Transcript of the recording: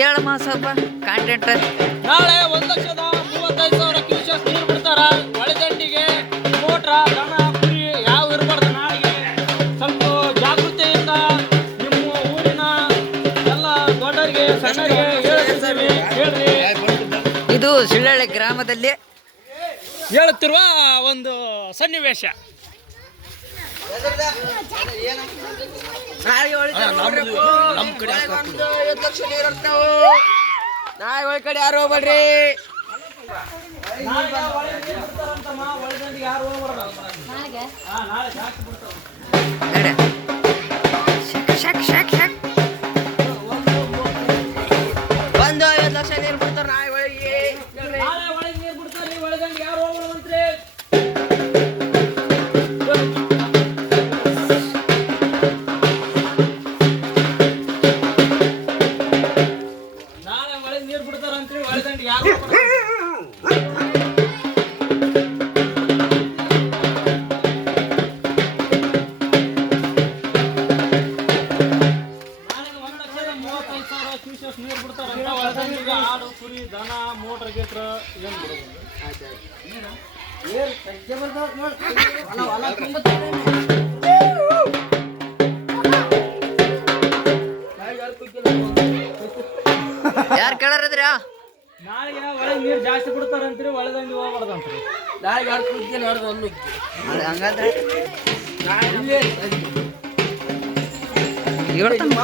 ಹೇಳಮ್ಮ ಸ್ವಲ್ಪ ಕಾಂಟೆಂಟ್. ನಾಳೆ 1,35,000 ಕ್ಯೂಸೆಸ್ ನೀರು ಬಿಡ್ತಾರ ಒಳದಂಡಿಗೆ. ಮೋಟ್ರ ದನ ಕುರಿ ಯಾವ ಇರಬಾರ್ದು. ನಾಳೆಗೆ ಸ್ವಲ್ಪ ಜಾಗೃತಿಯಿಂದ ನಿಮ್ಮ ಊರಿನ ಎಲ್ಲ ದೊಡ್ಡರಿಗೆ ಸಣ್ಣರಿಗೆ ಹೇಳ್ತಿದ್ದೀವಿ. ಹೇಳ್ರಿ. ಇದು ಸಿಳ್ಳಳ್ಳಿ ಗ್ರಾಮದಲ್ಲಿ ಹೇಳುತ್ತಿರುವ ಒಂದು ಸನ್ನಿವೇಶ. ನಮ್ಮ ಕಡೆ 5 ಲಕ್ಷ ನೀರು ಇರ್ತಾವು. ನಾಳೆ ಒಳ ಕಡೆ ಯಾರು ಹೋಗ್ಬೇಡ್ರಿ. ನಡೆ. ಶಕ್ ಶಕ್ ಶಕ್. 5 ಲಕ್ಷ ನೀರು ಬಿಡ್ತಾರ ನಾಳೆ ಒಳಗೆ. ಒಳಗೆ ನೀರು ಬಿಡ್ತಾರೆ. ಒಳಗಂಗೆ ಯಾರು ಹೋಗ್ಬೇಡ್ರಿ. ನಾಳೆ ಒಳಗೆ ನೀರು ಬಿಡ್ತಾರಂತ್ರಿ. ಒಳಗಂಗೆ ಯಾರು ನೀರು ಬಿಡ್ತಾರ. ಒಳಗಂಗೆ ಆಡು ಕುರಿ ದನ ಮೋಟ್ರ್ ಗೀಟ್ರ ಏನು ಬಿಡೋದು. ಯಾರು ಕೇಳಾರದ್ರಿ? ನಾಳೆಗೆ ಒಳಗೆ ನೀರು ಜಾಸ್ತಿ ಬಿಡ್ತಾರಂತ್ರಿ. ಒಳಗಂಗೆ ಹೋಗ್ಬಾರ್ದಂತ್ರಿ. ನಾಳೆ ಯಾರು ಕುಡ್ತೀನಿ ಹೊಡೆದು ಒಂದು ಹಂಗಂದ್ರೆ ಹೇಳ್ತಾನ.